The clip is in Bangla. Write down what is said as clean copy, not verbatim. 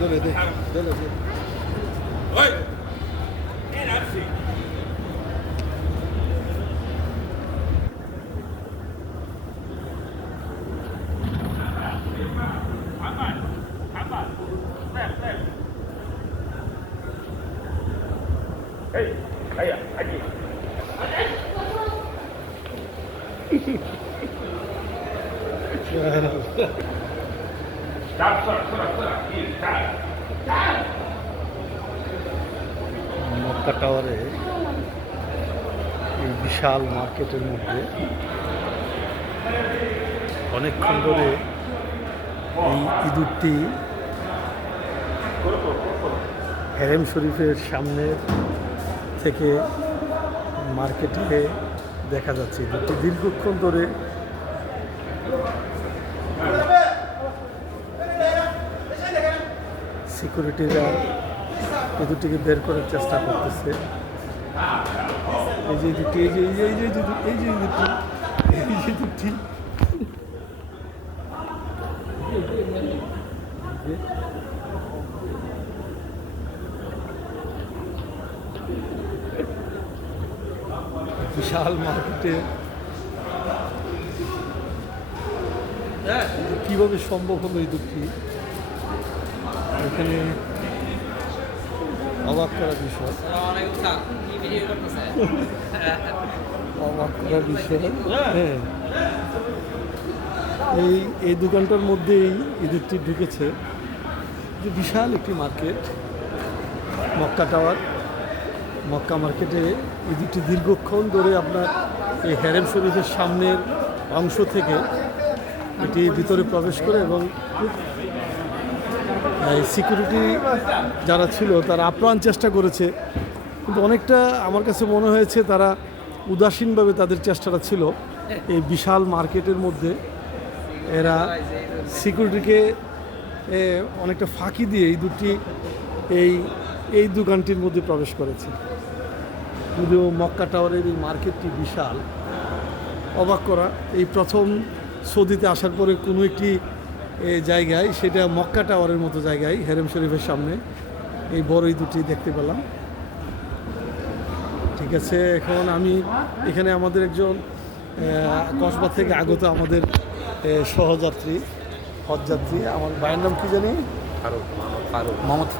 Dale, dale. মক্কা টাওয়ারে এই বিশাল মার্কেটের মধ্যে অনেকক্ষণ ধরে এই ইঁদুরটি হেরেম শরীফের সামনে থেকে মার্কেটে দেখা যাচ্ছে। ইঁদুরটি দীর্ঘক্ষণ ধরে সিকিউরিটিরা ইঁদুরটিকে বের করার চেষ্টা করতেছে। এই যে ইঁদুরটি, এই যে এই যে এই যে ইঁদুরটি, এই যে ইঁদুরটি, বিশাল মার্কেটে কিভাবে সম্ভব হলো ইঁদুরটি, এখানে অবাক করার বিষয়। অবাক করার বিষয়। হ্যাঁ, এই দোকানটার মধ্যেই ইঁদুরটি ঢুকেছে। যে বিশাল একটি মার্কেট মক্কা টাওয়ার, মক্কা মার্কেটে ইঁদুরটি দীর্ঘক্ষণ ধরে আপনার এই হেরেম শরীফের সামনের অংশ থেকে এটি ভিতরে প্রবেশ করে এবং সিকিউরিটি যারা ছিল তারা আপ্রাণ চেষ্টা করেছে, কিন্তু অনেকটা আমার কাছে মনে হয়েছে তারা উদাসীনভাবে তাদের চেষ্টাটা ছিল। এই বিশাল মার্কেটের মধ্যে এরা সিকিউরিটিকে অনেকটা ফাঁকি দিয়ে ইঁদুরটি এই দোকানটির মধ্যে প্রবেশ করেছে। যদিও মক্কা টাওয়ারের এই মার্কেটটি বিশাল, অবাক করা। এই প্রথম সৌদিতে আসার পরে কোনো একটি জায়গায়, সেটা মক্কা টাওয়ারের মতো জায়গায় হেরেম শরীফের সামনে এই বড় ইঁদুরটি দেখতে পেলাম। ঠিক আছে, এখন আমি এখানে আমাদের একজন কসবা থেকে আগত আমাদের সহযাত্রী, হজযাত্রী, আমার ভাইয়ের নাম কি জানি, মোহাম্মদ ফারুক।